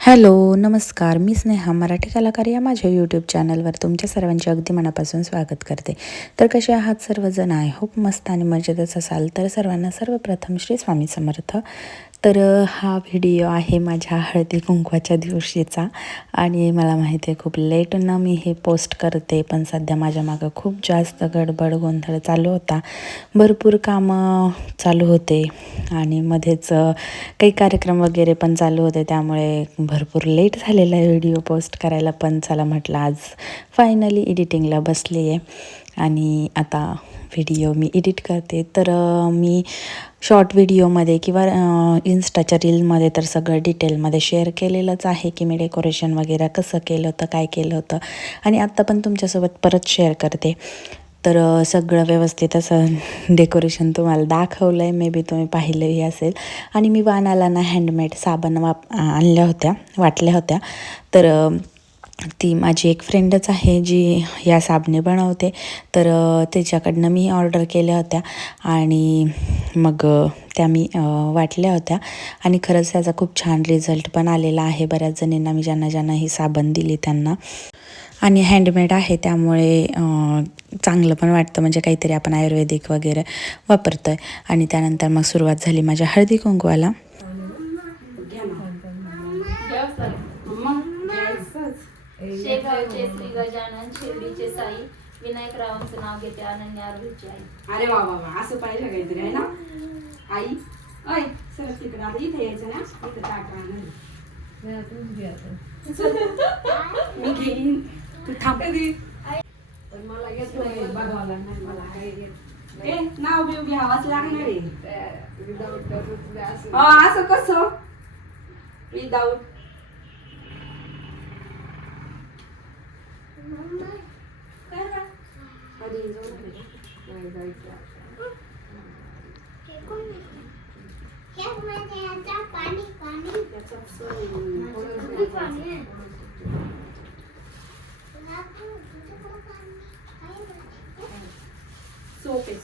Hello, नमस्कार. मी स्नेहा मराठी कलाकार या माझ्या यूट्यूब चॅनलवर तुमच्या सर्वांचे अगदी मनापासून स्वागत करते. तर कसे आहात सर्वजण? आय होप मस्त आणि मजेतच असाल. तर सर्वांना सर्वप्रथम श्री स्वामी समर्थ. तर हा व्हिडिओ आहे माझ्या हळदी कुंकवाच्या दिवशीचा आणि मला माहिती आहे खूप लेटनं मी हे पोस्ट करते, पण सध्या माझ्या मागं खूप जास्त गडबड गोंधळ चालू होता. भरपूर कामं चालू होते आणि मध्येच काही कार्यक्रम वगैरे पण चालू होते, त्यामुळे भरपूर लेट झालेला आहे व्हिडिओ पोस्ट करायला. पण चला म्हटलं आज फायनली एडिटिंगला बसली आहे आणि आता व्हिडिओ मी एडिट करते. तर मी शॉर्ट व्हिडिओमध्ये किंवा इन्स्टाच्या रीलमध्ये तर सगळं डिटेलमध्ये शेअर केलेलंच आहे की मी डेकोरेशन वगैरे कसं केलं होतं, काय केलं होतं आणि आत्ता पण तुमच्यासोबत परत शेअर करते. तर सगळं व्यवस्थित असं डेकोरेशन तुम्हाला दाखवलं आहे, मे बी तुम्ही पाहिलंही असेल. आणि मी वाणाला ना हँडमेड साबण आणल्या होत्या, वाटल्या होत्या. तर ती माझी एक फ्रेंडच आहे जी या साबणे बनवते, तर त्याच्याकडनं मी ऑर्डर केल्या होत्या आणि मग त्या मी वाटल्या होत्या आणि खरंच त्याचा खूप छान रिझल्ट पण आलेला आहे. बऱ्याच जणींना मी ज्यांना ही साबण दिली त्यांना. आणि हँडमेड आहे त्यामुळे चांगलं पण वाटतं, म्हणजे काहीतरी आपण आयुर्वेदिक वगैरे वापरतो आहे. आणि त्यानंतर मग सुरुवात झाली माझ्या हळदी कुंकवाला. शेगावचे श्री गजानन, शिर्डीचे साई, विनायक रावांचं नाव घेते, अनन्या आरोग्याची आई. अरे वा वा वा, असं पाहिजे काहीतरी आहे ना आई. अय सर तिकडे आता इथे यायचं ना, इथं ताट राहणार. मी घेईन, तू थांब. पण मला घेतलं बघावं लागणार, मला काही घेत. ए नाव बिव घ्यावाच लागणार आहे. असं कसं विदाऊट सोपे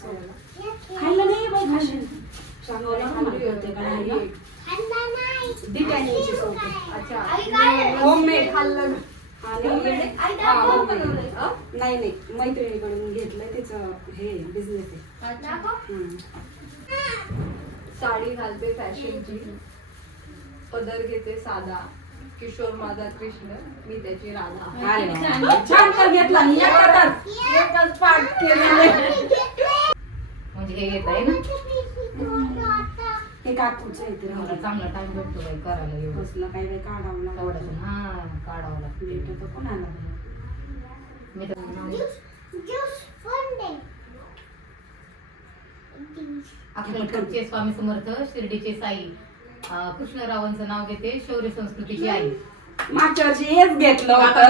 खायला नाही पाहिजे. होममेड खाल्लं नाही नाही, मैत्रिणीकडून घेतलंय, तिचं हे बिझनेस आहे. साडी घालते फॅशनची, पदर घेते साधा, किशोर माझा कृष्ण, मी त्याची राधा. अरे वा, छान तर घेतला मी एकच पाठ केलेले. म्हणजे हे येत आहे ना, हे काकूचं आहे ते. मला चांगला टाइम भेटतो बाई करायला. एवढं बसलं काही बाई काढावं लागलं. एवढं हा काढावं लागतं. भेटत तर कोणाला बाई. मी तर अक्कलकोटचे स्वामी समर्थ, शिर्डीचे साई, कृष्णरावांचं नाव घेते, शौर्य संस्कृतीची आई. मागच्या वर्षी हेच घेतलं होतं.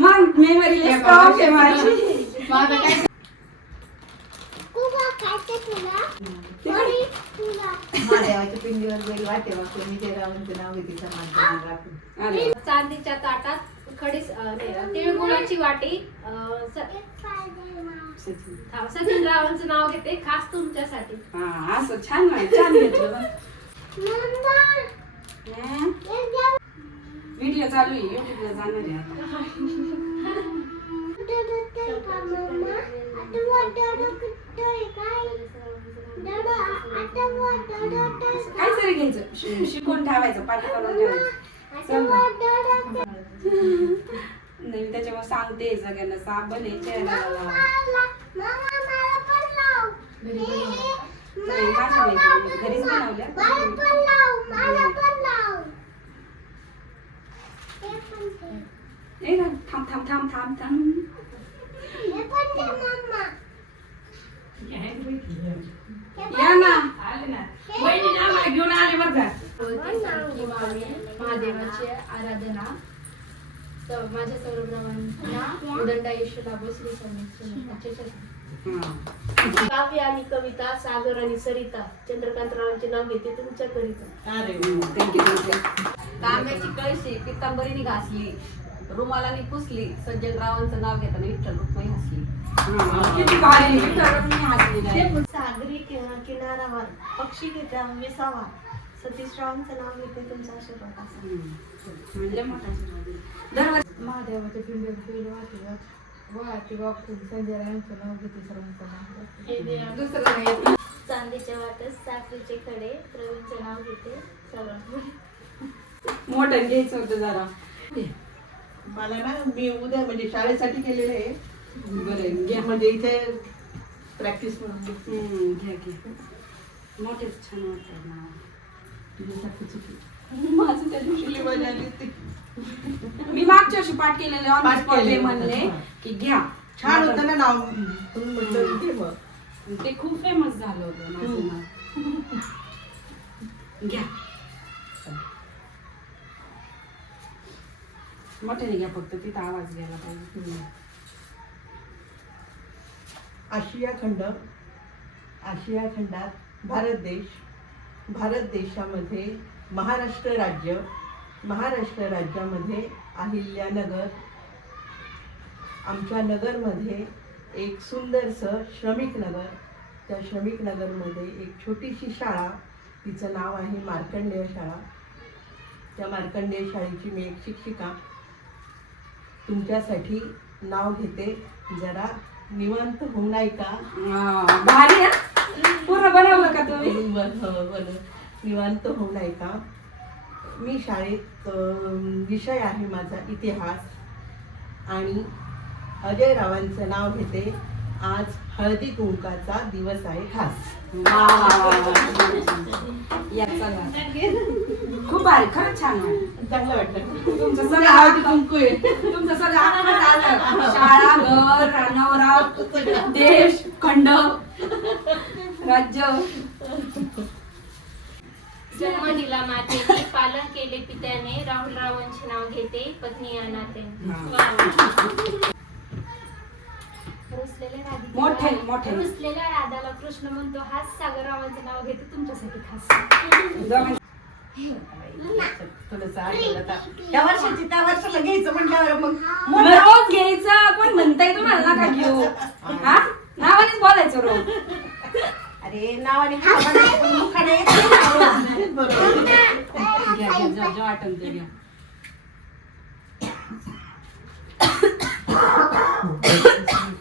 मग मेमरी लिस्ट आहे माझी. माझं काय महादेवाच्या पिंडीवर गेली वाटे वाटलं, मी ते रावांचं नाव घेते, समाज राखून. अरे चांदीच्या ताटात खडीस तिळगुळाची वाटी, सचिन रावांचं नाव घेते, खास तुमच्यासाठी. हा असं छान छान घेतलं. व्हिडिओ चालू आहे, युट्यूबला जाणार आहे आता. काहीतरी घ्यायचं, शिकून ठेवायचं, पाठ करून ठेवायचं. नाही त्याच्यामुळे सांगते सगळ्यांना, साबण आहे चेहऱ्याला लावा. नाही, माझ्या मैत्रिणीने घरीच बनवल्या. ए थांब थांब थांब थांब थांब. या ना, घेऊन आले बरं का. महादेवाची आराधना, तर माझ्या सर्वप्रमाणांना उदंड आयुष्य लाभो श्री स्वामी समर्थाचे. काव्य आणि कविता, सागर आणि सरिता, चंद्रकांतरावांचे नाव घेते तुमच्याकरिता. तांब्याची कळशी पितांबरीने घासली, रुमालाने पुसली, सज्जनरावांचं नाव घेताना विठ्ठल रुक्मिणी हसली. किती भारी विठ्ठल रुक्मिणी हसली. सागरी किनारावर पक्षी घेत्या विसावा, सतीशरावांचं नाव घेते तुमचा आशीर्वाद असं म्हणजे मोठा आशीर्वाद आहे. दरवर्षी महादेवाच्या पिंडीवर बेल वाहते वापरून संजय रावांचं नाव घेते सर्वांचं नाव घेते. दुसरं नाही. चांदीच्या वाटत साखरेचे खडे प्रवीणचं नाव घेते सर्वांपुढे. मोठं घ्यायचं होतं जरा. मला ना मी उद्या म्हणजे शाळेसाठी केलेलं आहे. बरं घ्या. म्हणजे इथे प्रॅक्टिस म्हणून घ्या घ्या. मोठेच छान वाटतात नाव. तुझ्यासाठी चुकी माझं त्या दिवशी कुठली मजा आली ती. मी मागच्या वर्षी पाठ केलेले ऑन पाठ स्पॉट केलेलं. म्हणले की घ्या. छान होतं ना नाव म्हणून म्हटलं घे मग. ते खूप फेमस झालं होतं माझं नाव. घ्या मोठ्याने घ्या फक्त तिथं आवाज घ्यायला पाहिजे. आशिया खंडात भारत देशामध्ये महाराष्ट्र राज्यामध्ये अहिल्यानगर आमच्या नगरमध्ये एक सुंदरसं श्रमिक नगर. त्या श्रमिक नगरमध्ये एक छोटीशी शाळा, तिचं नाव आहे मार्कंडेय शाळा. त्या मार्कंडेय शाळेची मी एक शिक्षिका. तुमच्यासाठी नाव घेते, जरा निवांत होऊन ऐका. भारी आहे. पूर्ण बनवलं का तुम्ही? बरं निवांत होऊन ऐका. मी शाळेत विषय आहे माझा इतिहास आणि अजयरावांचं नाव घेते. आज हळदी कुंकाचा दिवस आहे खास. या चला. खूप भारी खरंच छान वाटलं. चांगलं वाटलं. तुमचं सगळं हळदी कुंकू आहे. तुमचं सगळं आत्मच आलं. शाळा, घर, नवरा, देश, खंड, राज्य. जन्म दिला मातेने पालन केले पित्याने राहुल रावांचे नाव घेते पत्नी या नात्याने. मोठे मोठे रुसलेल्या राधाला कृष्ण म्हणतो हाच सागररावांचं नाव घेते तुमच्यासाठी खास. थोडंसं आठवलं आता. त्या वर्षाची त्या वर्षाला घ्यायचं म्हटल्यावर मग रोज घ्यायचं. कोण म्हणताय तुम्हाला नका घेऊ. हा नावानेच बोलायचं रोज. अरे नावाने मुखाने येत नाही ना. बरोबर. घ्या घ्या जो आठवण ते घ्या.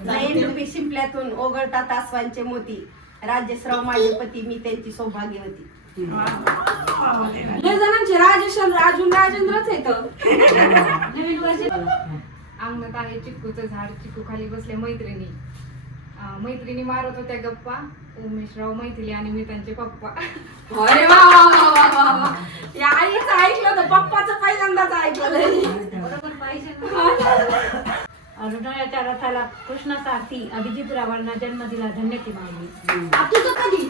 नयनरूपी शिंपल्यातून ओघळतात आसवांचे मोती. राजेशराव माझे पती, मी त्यांची सौभाग्यवती. लय जणांचे राजेश्वर राजून राजेंद्रच येत. नवीन वर्ष अंगणात आहे चिक्कूचं झाड. चिक्कू खाली बसले मैत्रिणी मारत होत्या गप्पा. उमेशराव मैथिली आणि मी त्यांचे पप्पा. अरे वा वा वा वा वा वा. या आईचं ऐकलं तर पप्पाचं पहिल्यांदाच ऐकलं. बरोबर पाहिजे. अर्जुनाच्या रथाला कृष्णासारथी अभिजितरावांना जन्म दिला धन्य ती माऊली. तुझं कधी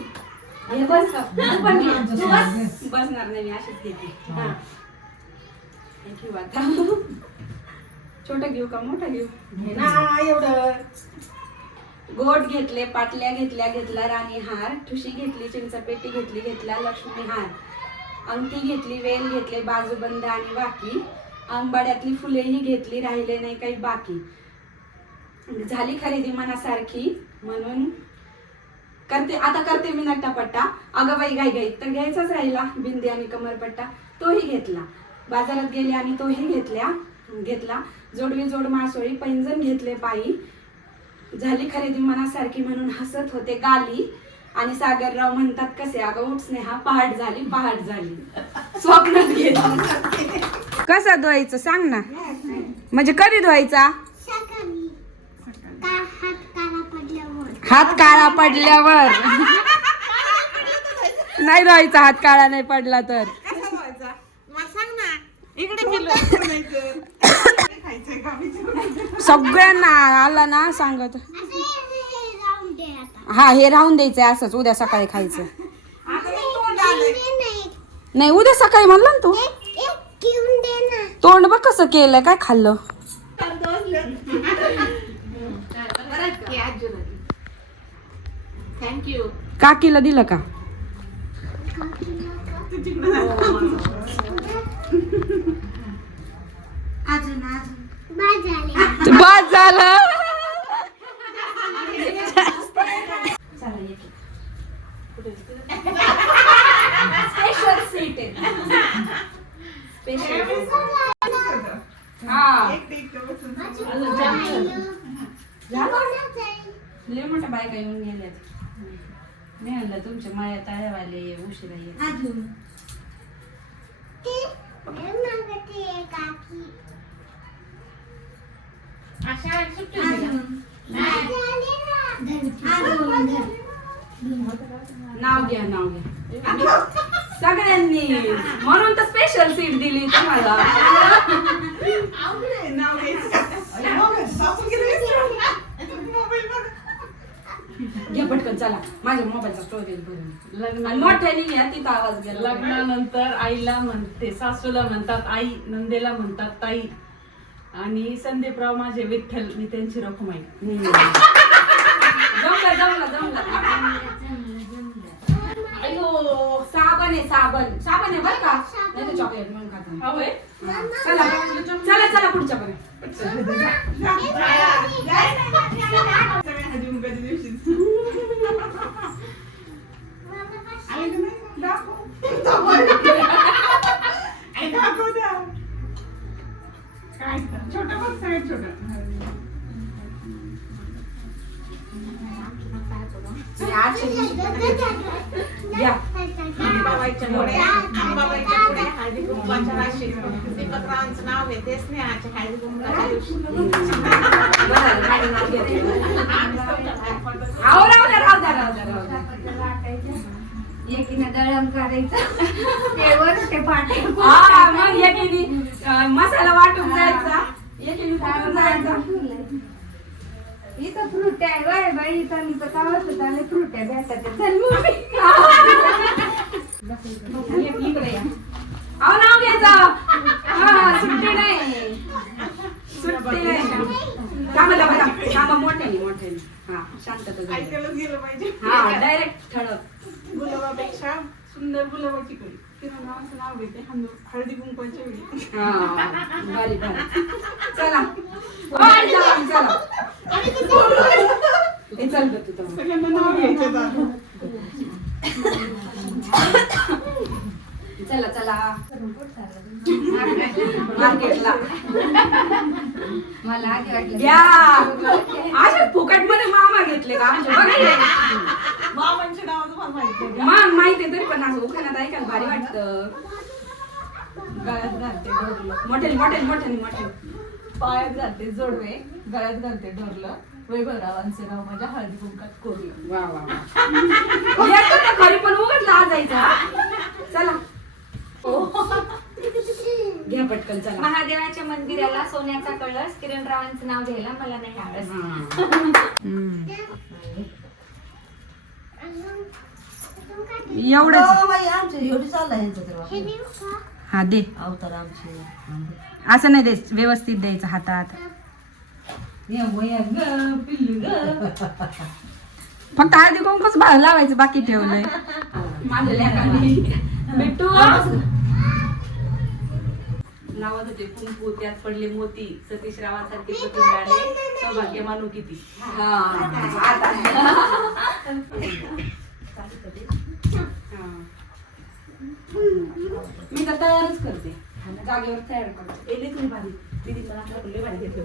हे बस तू पण घे. तू बस. बसणार नाही मी अशीच घेते. हा घेऊ आता. छोटं घेऊ का मोठं घेऊ? ना एवढं गोट घेतले, पाटल्या घेतला राणी हार, ठुशी घेतली, चिंचपेटी घेतला लक्ष्मी हार, अंगठी घेतली, वेल घेतले, बाजूबंद आणि बाकी, आंबाड्यातली फुलेही घेतली, राहिले नाही काही बाकी. झाली खरेदी मनासारखी म्हणून करते मी नट्टापट्टा. अगं बाई गाई तर घ्यायचाच राहिला बिंदी आणि कमरपट्टा. तोही घेतला. बाजारात गेले आणि तोही घेतला. जोडवी जोड मासोळी, पैंजण घेतले पायी. झाली खरेदी मनासारखी म्हणून हसत होते गाली. आणि सागरराव म्हणतात कसे, अगं उठ स्नेहा पहाट झाली स्वप्नात घेतली. कसा धुवायचं सांग ना. म्हणजे कधी धुवायचा? हात काळा पडल्यावर. नाही धुवायचा हात काळा नाही पडला तर. सगळ्यांना आला ना सांगत. हा हे राहून द्यायचंय असंच. उद्या सकाळी खायचं. नाही उद्या सकाळी म्हणलं ना तू. तोंड बघ कसं केलं. काय खाल्लं? थँक्यू. काकीला दिलं का? बाद झालं. स्पेशल सीट स्पेशल हा लय मोठ्या बायका येऊन गेल्यात. मी म्हणलं तुमच्या माया तळ्यावाले उशिरा येत. नाव घ्या नाव घ्या सगळ्यांनी, म्हणून तर स्पेशल सीट दिली तुम्हाला. घ्या पटकन चला, माझ्या मोबाईलचा स्टोरेज भरून. आणि मोठ्याने घ्या, तिथं आवाज गेला. लग्नानंतर आईला म्हणते, सासूला म्हणतात आई, नंदेला म्हणतात ताई, आणि संदीपराव माझे विठ्ठल, मी त्यांची रखुमाई. जमला जमला जमला. अयो साबण आहे, साबण साबण आहे बरं का, नाही तर चॉकलेट म्हणून खाता. होय. चला चला चला पुढच्या पर्यंत. दीपकरावांचं नाव घेते, स्नेहाच्या हळदी कुंकवाच्या दिवशी. एकीने दळण करायचं, मग एकीने मसाला वाटून जायचा, एकीने काढून जायचा. इथं फ्रूट आहे बाय बाई, इथं कावत होता आणि फ्रूट आहे भेटत. इकडे या. अहो नाव घ्यायचं. हा सुट्टी नाही, सुट्टी नाही. थांबा मोठ्याने मोठ्याने. हा शांतता. ऐकायलाच गेलं पाहिजे. हा डायरेक्ट ठळक. गुलाबापेक्षा सुंदर गुलाबाची कळी. किरणाचं नाव घेते, हळदी कुंकवाच्या वेळी. हा भारी भारी. चला चला चला. हे चल बघ तू. सगळ्यांना नाव घ्यायचं. चला चला मार्केटला. मला आधी वाटलं घ्या. अशा फुकट मध्ये मामा घेतले का आमचे बघा. मामांचे नाव तुम्हाला माहिती आहे. मग माहिती तरी पण असं उखाण्यात ऐकायला भारी वाटतं. गळ्यात घालते डोरलं, मोठ्याने मोठ्याने मोठ्याने मोठ्याने. पायात घालते जोडवे, गळ्यात घालते डोरलं. वैभवरावांचे नाव माझ्या हळदी कुंकात कोरलं. वा वा वा. येतो तर खरी पण उघडला आज जायचा. चला घ्या पटकन चला. महादेवाच्या मंदिराला सोन्याचा कळस, किरणरावांचं नाव घ्यायला मला नाही आवडत. एवढंच. हा दे. असं नाही दे, व्यवस्थित द्यायचं हातात. फक्त हळदी कुंकूच लावायचं, बाकी ठेवलंय माझ्या लेकांनी. बिट्टू लावत होते कुंकू, त्यात पडले मोती. सतीश रावांसारखे पती मिळाले, सौभाग्य मानू किती. मी तर तयारच करते, जागेवर तयार करते. एले तुम्ही भारी दीदी मला आपल्याकडे भारी घेतलं.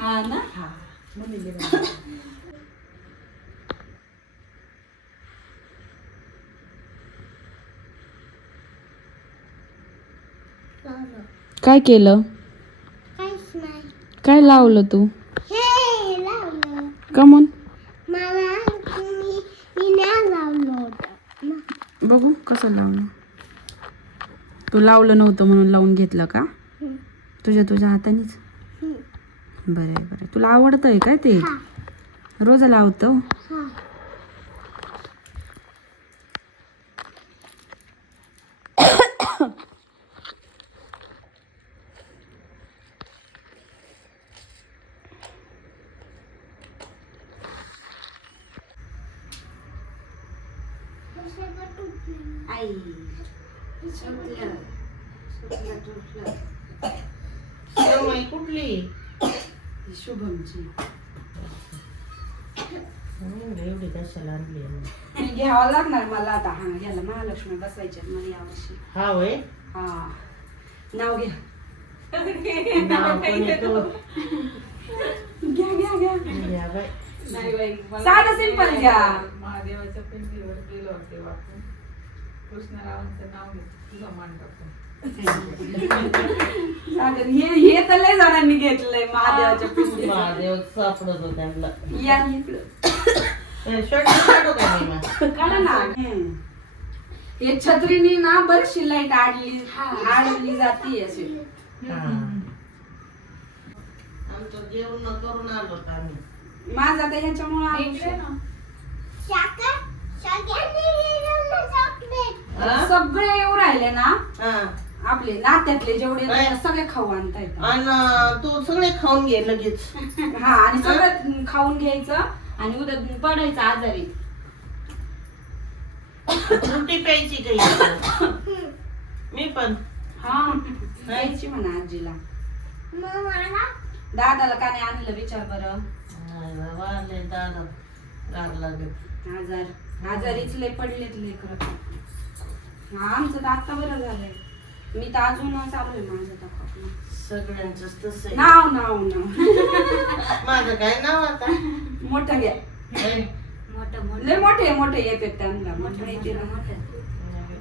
हा ना. हा काय केलं? काय लावलं तू? कमून बघू कसं लावलं. तू लावलं नव्हतं म्हणून लावून घेतलं का? तुझ्या हातानेच. बरं बरं. तुला आवडतंय काय ते? रोज लावतो. कुठली शुभमची एवढी कशाला आणली? घ्यावं लागणार मला आता. हा घ्यायला महालक्ष्मी बसवायच्या मला यावर्षी. हा होय. हा नाव घ्या. नाव पण येतो. घ्या घ्या घ्या. घ्या बाई. नाही बाई, मला साधं simple घ्या. महादेवाच्या पिंडीवर गेलो होते वाकून. कृष्णरावांचं नाव घेत तुझा मान टाकून. साधं. हे तर लय जणांनी घेतलंय महादेवाच्या पिंडीत. महादेव सापडत होता त्यांना. या इकडं. शर्ट काढू का मी मग? काढा ना. हे छत्रीनी ना बरीचशी लाईट आडली जाती अशी. हा. आमचं जेवण करून आलो होतो आम्ही. माझं आता ह्याच्यामुळे हा? सगळे येऊ राहिले ना हा. आपले नात्यातले जेवढे काय? सगळे खाऊ आणता येतात. आणि तू सगळे खाऊन घे लगेच. हा आणि सगळं खाऊन घ्यायचं आणि उद्या पडायचं आजारी. रुटी प्यायची काही. मी पण. हा प्यायची म्हणा आजीला. दादाला का नाही आणलं विचार बरं. नाही बाबा, लय दादा गार लागत. आजारीच लय पडलेत लेकर. हा आमचं तर आता बरं झालंय. मी तर अजून चालू आहे माझं तर. सगळ्यांचंच तसं आहे. नाव नाव नाव माझं काय नाव आता? मोठं घ्या. मोठं मोठं लय मोठे येतात त्यांना. मोठं येते ना.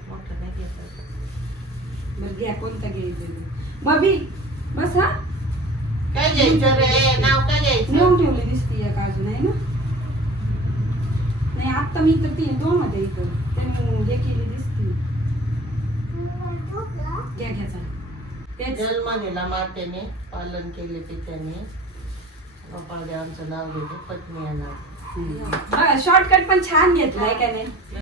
मोठं नाही घेत. बरं घ्या कोणतं घ्यायचं. बबी बस हा. काय घ्यायचं रे? नाव काय घ्यायचं? नेऊन ठेवली दिसती एक अजून आहे ना. नाही आता मी तर ती दोन होते इथं त्यांनी हे केली दिसती. घ्या घ्या चला. तेच जन्म गेला मातेने, पालन केले पित्याने. गोपाळदेवांचं नाव घेते, पत्नी या नाव. शॉर्टकट पण छान घेतलाय का नाही.